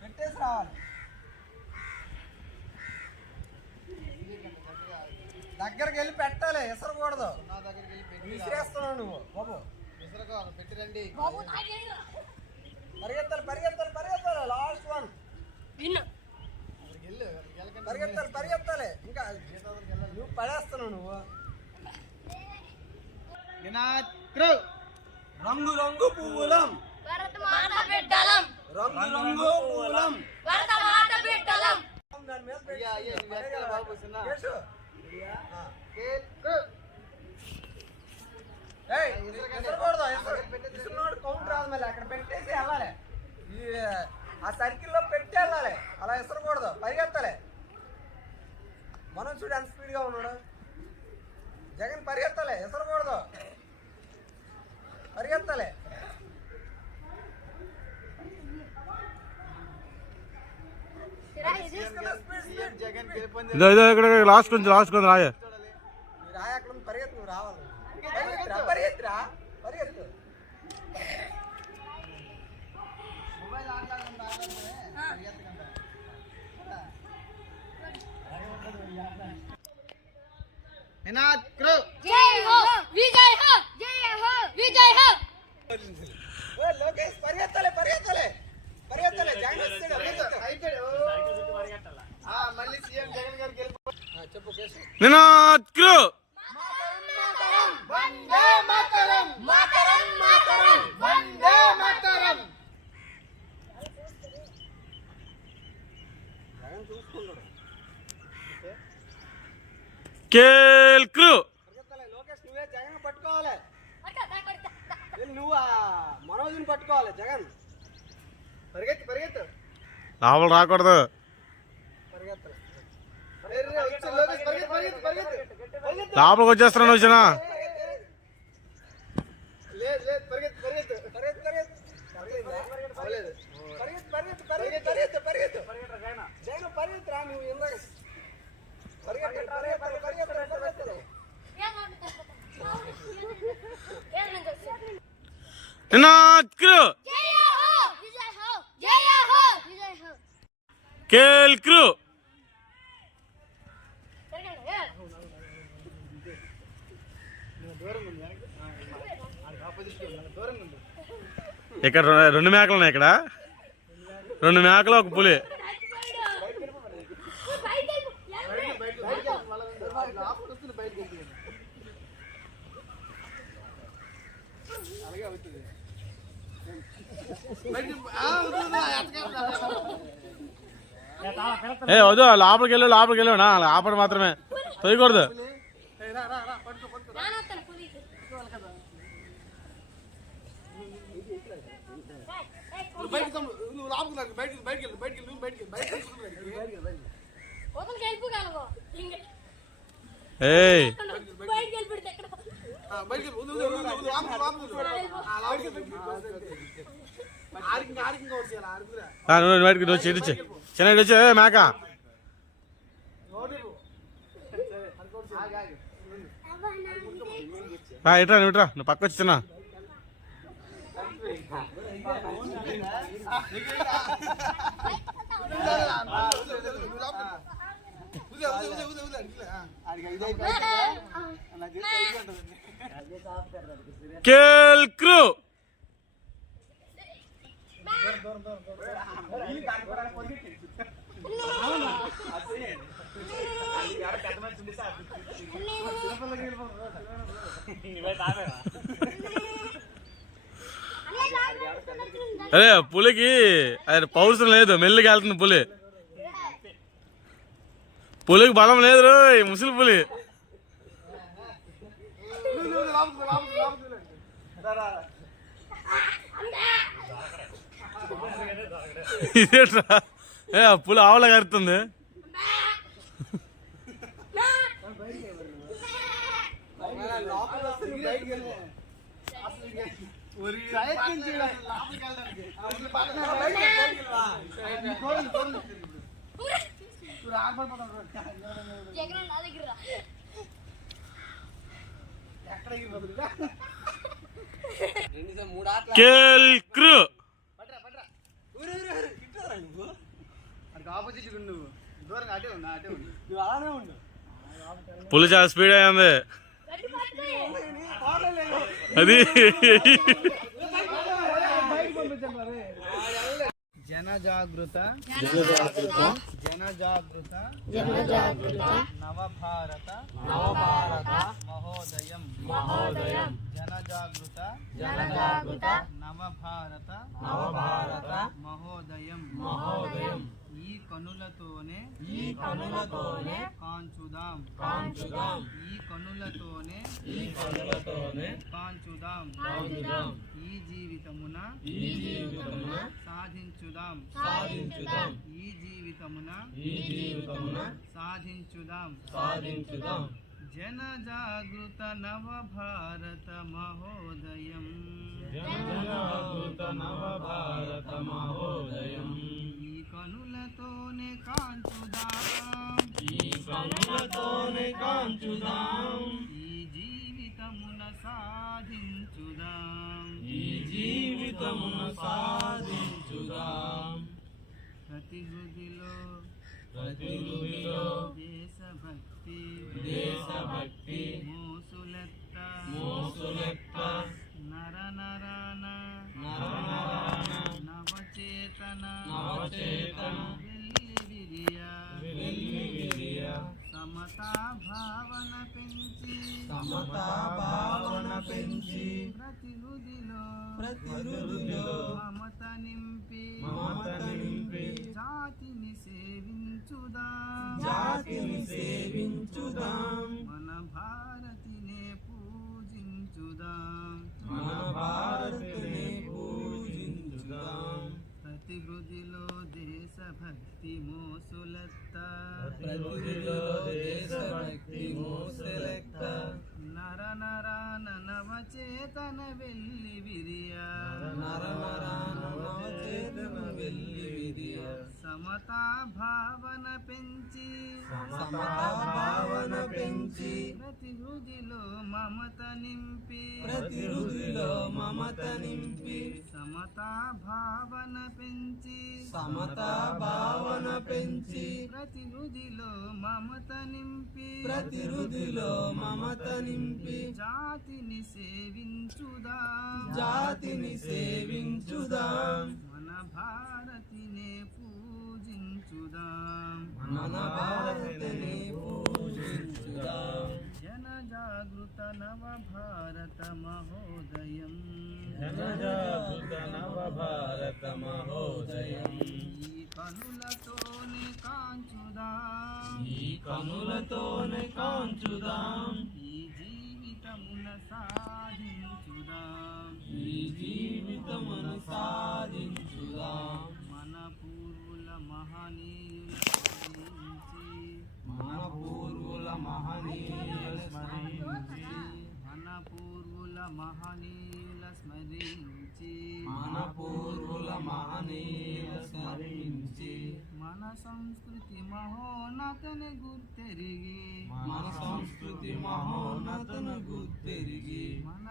పెట్టేసి రావాలి. దగ్గరికి వెళ్ళి పెట్టాలి, విసరకూడదు. విసిరేస్తున్నావు నువ్వు బాబు. పెట్టి రండి. పరిగెత్తాలి పరిగెత్తాలి పరిగెత్తాలి. Last one. పరిగెత్తాలి పరిగెత్తాలి. ఇంకా నువ్వు పడేస్తున్నావు నువ్వు. రంగు రంగు పువ్వులం రంగు రంగు పువ్వులం. దాని మీద కౌంట్ రాదు. మళ్ళీ అక్కడ పెట్టేసి వెళ్ళాలి. ఆ సర్కిల్లో పెట్టి వెళ్ళాలి. అలా విసరకూడదు. పరిగెత్తాలి. మనం చూడు ఎంత స్పీడ్గా ఉన్నాడు. జగన్ పరిగెత్తాలి, విసరకూడదు. పరిగెత్తాలి. లాస్ట్ కొంచెం రాయ రాయ అక్కడ పరిగెత్తు. నువ్వు రావాలి. పరిగెత్తురా పరిగెత్తు. మొబైల్ లోకేష్ పరిగెత్తాలి పరిగెత్తాలి పరిగెత్తాలి. జగన్ మళ్ళీ సీఎం జగన్ గారికి చెప్పు. నినాద్కృ వందే మాతరం మాతరం మాతరం వందే మాతరం. జగన్ చూసుకుంటాడు. కేల్కృ పరిగెత్తాలి. లోకేష్ నువ్వే జగన్ పట్టుకోవాలి. నువ్వు మనోజ్ని పట్టుకోవాలి. జగన్ పరిగెత్తు పరిగెత్తు. లోపల రాకూడదు. లోపలికి వచ్చేస్తున్నాను. వచ్చిన నినాద్కృ కేల్కృ ఇక్కడ 2 మేకలు ఉన్నాయి. ఇక్కడ 2 మేకలు, ఒక పులి. వద్దు, లోపలికి వెళ్ళు లోపలికి వెళ్ళు. లోపల మాత్రమే తొయ్యకూడదు. బయటకి వచ్చి చిన్న వచ్చి మేక ఇట్రా ఇట్రా. నువ్వు పక్క వచ్చి తిన్నా. కేల్కృ అదే పులికి అది పౌరుషం లేదు. మెల్లిగా వెళ్తుంది పులి. పులికి బలం లేదు. ఈ ముసలి పులి ఇదేట్రా పులి ఆవలా కరుతుంది. కేల్కృ నాకు ఆపోజిట్ నువ్వు దూరంగా అటే ఉన్నా అటే ఉన్నా నువ్వు అలానే ఉండు. పులి చాలా స్పీడ్ అయింది అది. జన జాగృత నవభారత మహోదయం జన జాగృత నవభారత మహోదయం ఈ కనులతోనే కాంచుదాం ఈ కనులతోనే కాంచుదాం ఈ జీవితమున సాధించుదాం ఈ జీవితమున సాధించుదాం జన జాగృత నవభారత మహోదయం ఈ కనులతోనే కాంచుదాం ఈ జీవితమున సాధించుదాం ప్రతి హృదిలో దేశభక్తి మోసులెత్త నర నరాన నవచేతన వెల్లివిరియ సమతా భావన పెంచి ప్రతి హృదిలో మమత నింపి జాతిని సేవించుదాం మన భారతినే పూజించుదాం ప్రతి హృదిలో దేశభక్తి మోసులెత్త నర నరాన నవచేతన వెల్లివిరియ సమతా భావన పెంచి ప్రతి హృదిలో మమత నింపి సమతా భావన పెంచి ప్రతి హృదిలో మమత నింపి జాతిని సేవించుదాం మన భారతినే పూజించుదాం జన జాగృత నవ భారత మహోదయం ఈ కనులతోనే కాంచుదాం ఈ జీవితమున సాధించుదాం మన పూర్వుల మహనీయుల స్మరించి మన సంస్కృతి మహోన్నతను గుర్తెరిగి మన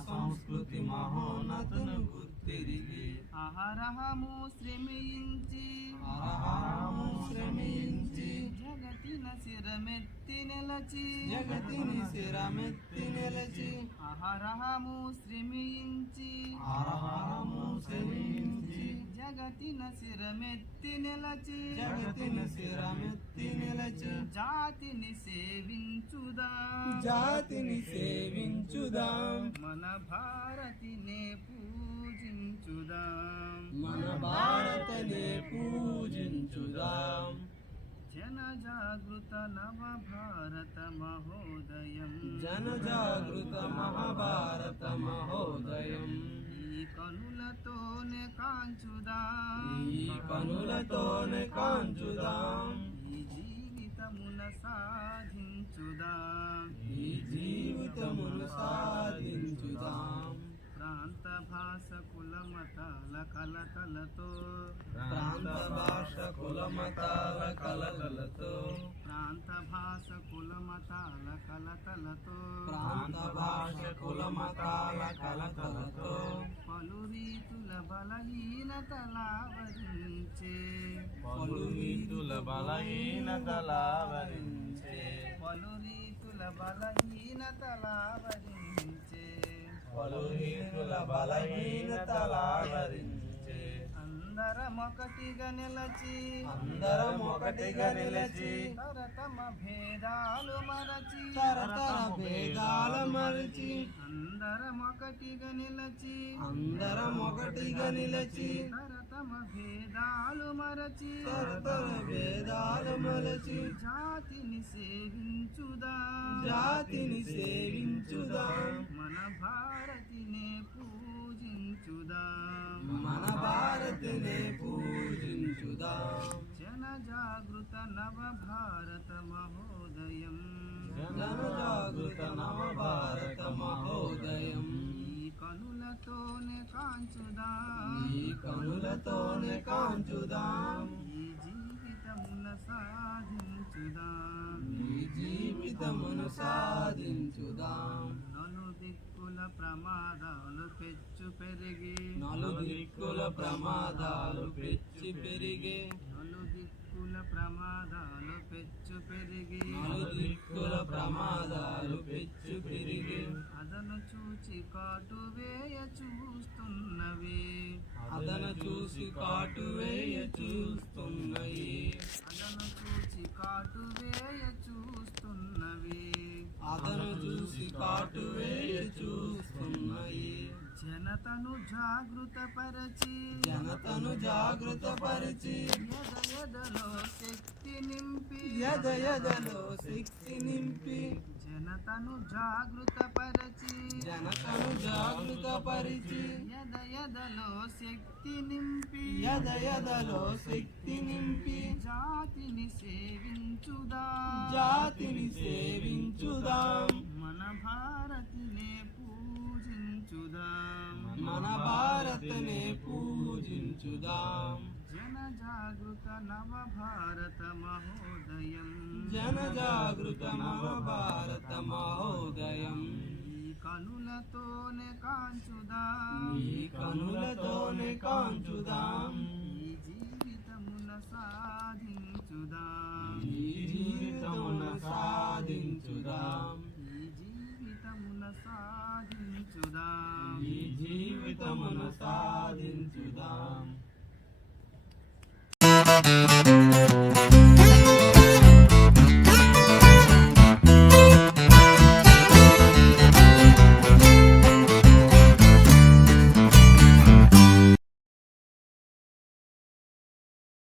సంస్కృతి మహోన్నతని గుర్తెరిగి అహరహము శ్రమించి జగతిన శిరమెత్తి నిలచి అహరహము శ్రమించి జగతిన శిరమెత్తి నిలచి జాతిని సేవించుదాం మన భారతినే పూజించుదాం జన జాగృత నవ భారత మహోదయం ఈ కనులతోనే కాంచుదాం ఈ జీవితమున సాధించుదాం ప్రాంత భాష కుల మతాల కలకలతో ప్రాంత భాష కుల మతాల కలకలతో పలు రీతుల బలహీనతలావరించే పలు రీతుల బలహీనతలావరించే పలు రీతుల బలహీనతలావరించే పలు రీతుల బలహీనతలావరించే అందరం ఒకటిగా నిలచి అందరం ఒకటిగా నిలిచి తరతమ భేదాలు మరచి తరతర భేదాల మరిచి అందరం ఒకటిగా నిలచి అందరం ఒకటిగా నిలిచి తరతమ భేదాలు మరచి తరతర భేదాలు మలచి జాతిని సేవించుదా జాతిని సేవించుదా మన భారతినే పూజించుదా మన భారతినే పూజించుదా జన జాగృత నవ భారత మహోదయం జనజాగృత నవ భారత మహోదయం ఈ కనులతోనే కాంచుదా ఈ కనులతోనే కాంచుదాం ఈ జీవితమున సాధించుదాం ఈ జీవితమును సాధించుదాం నలుదిక్కుల ప్రమాదాలు పెచ్చు పెరిగి నలుదిక్కుల ప్రమాదాలు పెచ్చి పెరిగే నలుదిక్కుల ప్రమాదాలు పెచ్చు పెరిగి నలుదిక్కుల ప్రమాదాలు పెచ్చు పెరిగే అదను చూచి కాటు వేయ చూస్తున్నవి అదను చూసి కాటు వేయ చూస్తున్నయి అదను చూచి కాటు వేయ చూస్తున్నవి అదను చూసి కాటు వేయ చూస్తున్నయి జనతను జాగృత పరచి జనతను జాగృత పరిచి ఎదలో శక్తి నింపి ఎదలో శక్తి నింపి జనతను జాగృత పరచి జనతను జాగృత పరిచి ఎదలో శక్తి నింపి ఎదలో శక్తి నింపి జాతిని సేవించుదా జాతిని సేవించుదాం మన భారతినే పూజించుదాం మన భారతనే పూజించుదాం జన జాగృత నవ భారత మహోదయం జన జాగృత నవ భారత మహోదయం ఈ కనులతోనే కాంచుదాం ఈ కనులతోనే కాంచుదాం ఈ జీవితమున సాధించుదాం ఈ జీవితమున సాధించుదాం ఈ జీవితమున సాధించుదాం ఈ జీవితమున సాధించుదాం